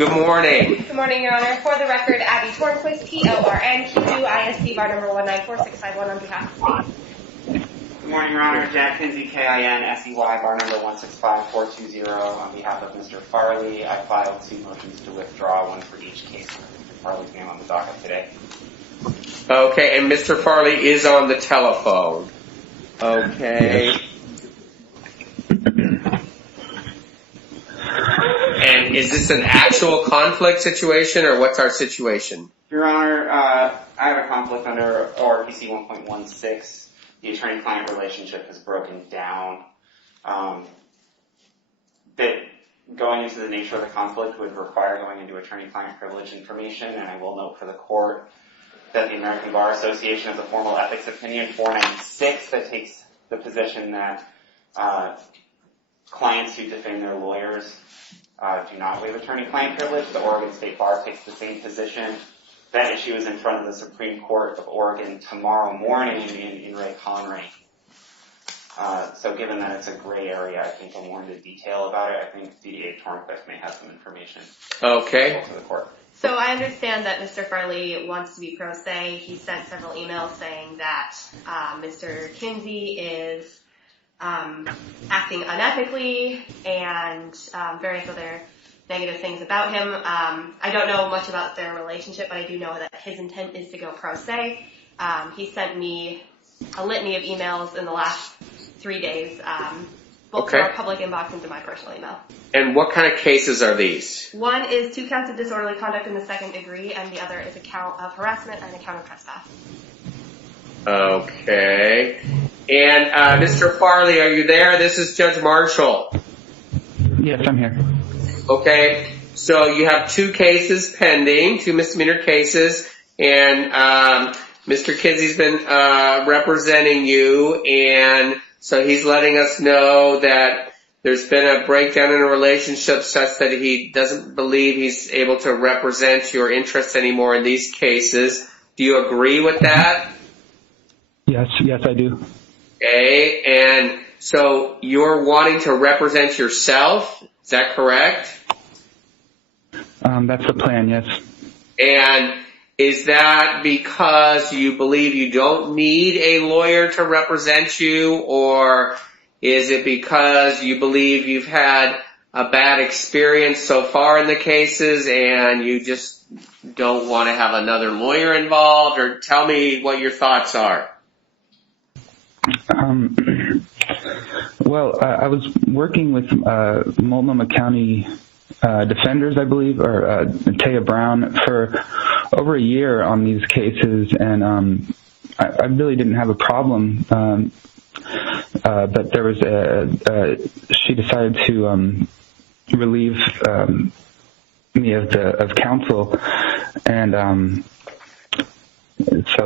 Good morning. Good morning, Your Honor. For the record, Abby Tornquist, P-O-R-N-Q-U-I-S-D, bar number 1946551 on behalf of the state. Good morning, Your Honor. Jack Kinsey, K-I-N-S-E-Y, bar number 165420 on behalf of Mr. Farley. I filed 2 motions to withdraw, one for each case. Mr. Farley's name on the docket today. Okay, and Mr. Farley is on the telephone. Okay. Yes. And is this an actual conflict situation, or what's our situation? Your Honor, I have a conflict under ORPC 1.16. The attorney-client relationship has broken down. That going into the nature of the conflict would require going into attorney-client privilege information, and I will note for the court that the American Bar Association has a formal ethics opinion 496 that takes the position that clients who defame their lawyers do not waive attorney-client privilege. The Oregon State Bar takes the same position. That issue is in front of the Supreme Court of Oregon tomorrow morning in Ray Conray. So given that it's a gray area, I think I'm more into detail about it. I think DDA Tornquist may have some information. Okay. To the court. So I understand that Mr. Farley wants to be pro se. He sent several emails saying that Mr. Kinsey is acting unethically and various other negative things about him. I don't know much about their relationship, but I do know that his intent is to go pro se. He sent me a litany of emails in the last 3 days, both to our public inbox and to my personal email. And what kind of cases are these? One is 2 counts of disorderly conduct in the second degree, and the other is a count of harassment and a count of trespass. Okay. And Mr. Farley, are you there? This is Judge Marshall. Yes, I'm here. Okay. So you have 2 cases pending, 2 misdemeanor cases, and Mr. Kinsey's been representing you, and so he's letting us know that there's been a breakdown in a relationship such that he doesn't believe he's able to represent your interests anymore in these cases. Do you agree with that? Yes, I do. Okay, and so you're wanting to represent yourself, is that correct? That's the plan, yes. And is that because you believe you don't need a lawyer to represent you, or is it because you believe you've had a bad experience so far in the cases and you just don't want to have another lawyer involved? Or tell me what your thoughts are. Well, I was working with Multnomah County defenders, I believe, or Taya Brown, for over a year on these cases, and I really didn't have a problem. But there was she decided to relieve me of counsel, and so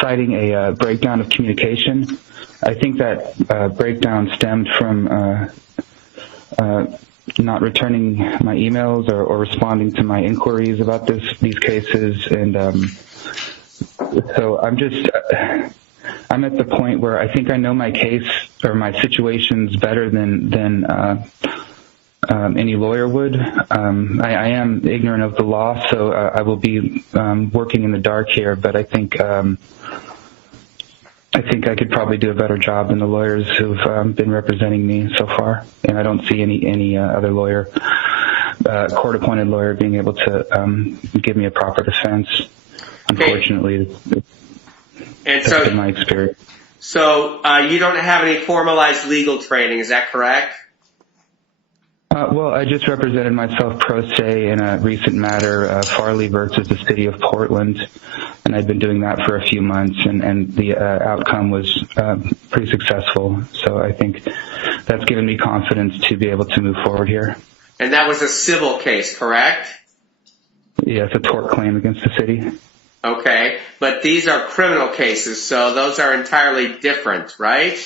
citing a breakdown of communication. I think that breakdown stemmed from not returning my emails or responding to my inquiries about these cases, and so I'm at the point where I think I know my case or my situations better than any lawyer would. I am ignorant of the law, so I will be working in the dark here, but I think I could probably do a better job than the lawyers who've been representing me so far, and I don't see any other lawyer, court-appointed lawyer, being able to give me a proper defense. Unfortunately, that's been my experience. So you don't have any formalized legal training, is that correct? Well, I just represented myself pro se in a recent matter, Farley versus the city of Portland, and I've been doing that for a few months, and the outcome was pretty successful. So I think that's given me confidence to be able to move forward here. And that was a civil case, correct? Yeah, it's a tort claim against the city. Okay, but these are criminal cases, so those are entirely different, right?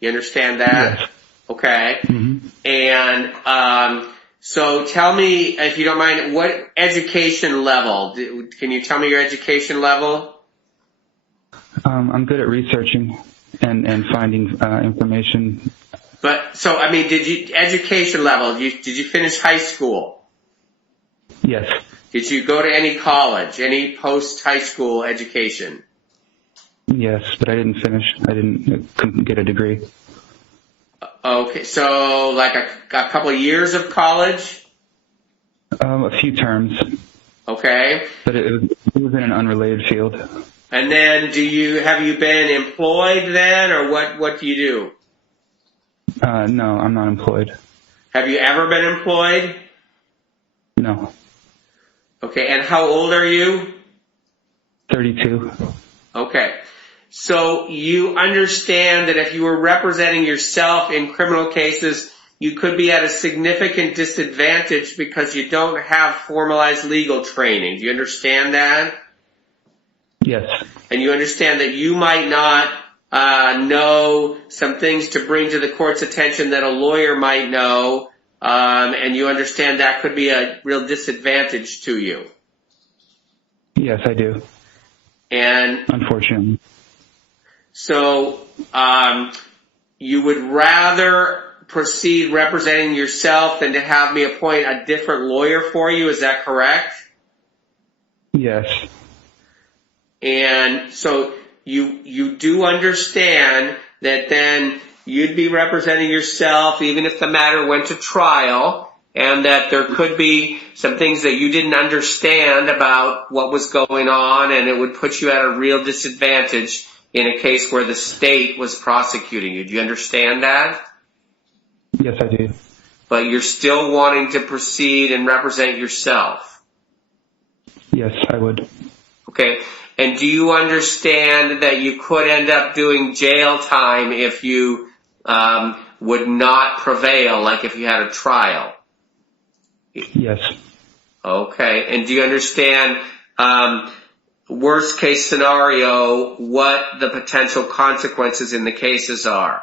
You understand that? Yes. Okay. Mm-hmm. And so tell me, if you don't mind, what education level? Can you tell me your education level? I'm good at researching and finding information. But so, I mean, education level? Did you finish high school? Yes. Did you go to any college, any post-high school education? Yes, but I didn't finish. Couldn't get a degree. Okay, so like a couple of years of college? A few terms. Okay. But it was in an unrelated field. And then have you been employed then, or what do you do? No, I'm not employed. Have you ever been employed? No. Okay, and how old are you? 32. Okay. So you understand that if you were representing yourself in criminal cases, you could be at a significant disadvantage because you don't have formalized legal training. Do you understand that? Yes. And you understand that you might not know some things to bring to the court's attention that a lawyer might know, and you understand that could be a real disadvantage to you. Yes, I do. And unfortunately. So you would rather proceed representing yourself than to have me appoint a different lawyer for you, is that correct? Yes. And so you do understand that then you'd be representing yourself even if the matter went to trial, and that there could be some things that you didn't understand about what was going on, and it would put you at a real disadvantage in a case where the state was prosecuting you. Do you understand that? Yes, I do. But you're still wanting to proceed and represent yourself? Yes, I would. Okay. And do you understand that you could end up doing jail time if you would not prevail, like if you had a trial? Yes. Okay. And do you understand, worst case scenario, what the potential consequences in the cases are?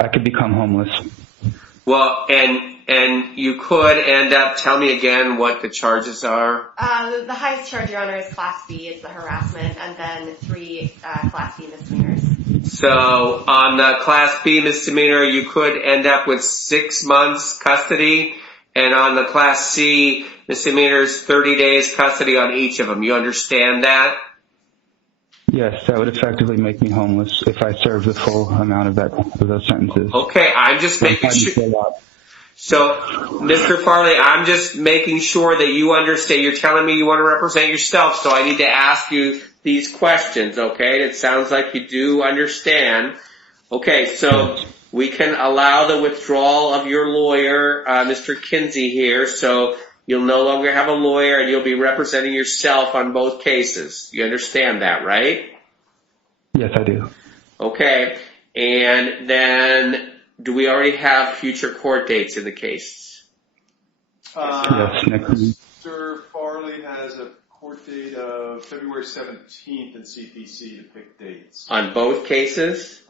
I could become homeless. Well, and you could end up, tell me again what the charges are. The highest charge, Your Honor, is Class B. It's the harassment, and then 3 Class B misdemeanors. So on the Class B misdemeanor, you could end up with 6 months custody, and on the Class C misdemeanors, 30 days custody on each of them. You understand that? Yes, that would effectively make me homeless if I served the full amount of those sentences. Okay, I'm just making sure. So, Mr. Farley, I'm just making sure that you understand. You're telling me you want to represent yourself, so I need to ask you these questions, okay? It sounds like you do understand. Okay, so we can allow the withdrawal of your lawyer, Mr. Kinsey here, so you'll no longer have a lawyer and you'll be representing yourself on both cases. You understand that, right? Yes, I do. Okay, and then do we already have future court dates in the case? Yes, next week. Mr. Farley has a court date of February 17th in CPC to pick dates. On both cases?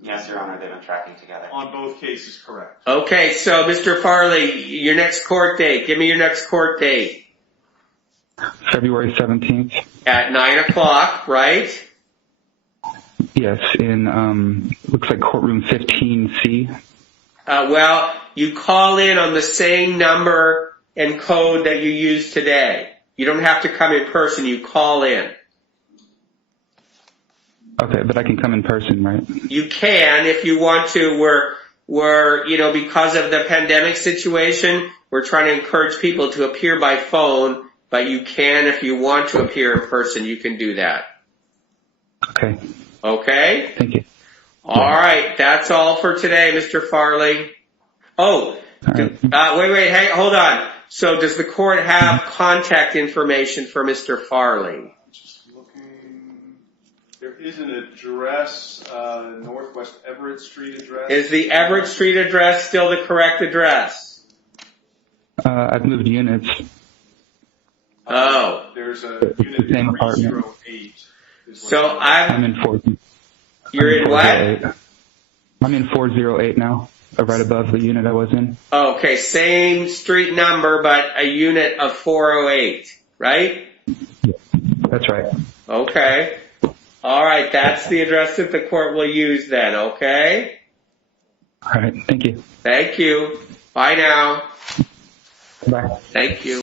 Yes, Your Honor, they've been tracking together. On both cases, correct. Okay, so Mr. Farley, your next court date. Give me your next court date. February 17th. At 9 o'clock, right? Yes, in, looks like courtroom 15C. Well, you call in on the same number and code that you used today. You don't have to come in person, you call in. Okay, but I can come in person, right? You can if you want to. We're because of the pandemic situation, we're trying to encourage people to appear by phone, but you can, if you want to appear in person, you can do that. Okay. Okay? Thank you. All right, that's all for today, Mr. Farley. Oh, wait, hey, hold on. So does the court have contact information for Mr. Farley? Just looking. There is an address, Northwest Everett Street address. Is the Everett Street address still the correct address? I've moved units. Oh. There's a unit the same apartment. 308. So I'm in 4. You're in what? I'm in 408 now, right above the unit I was in. Okay, same street number, but a unit of 408, right? Yeah, that's right. Okay. All right, that's the address that the court will use then, okay? All right, thank you. Thank you. Bye now. Bye. Thank you.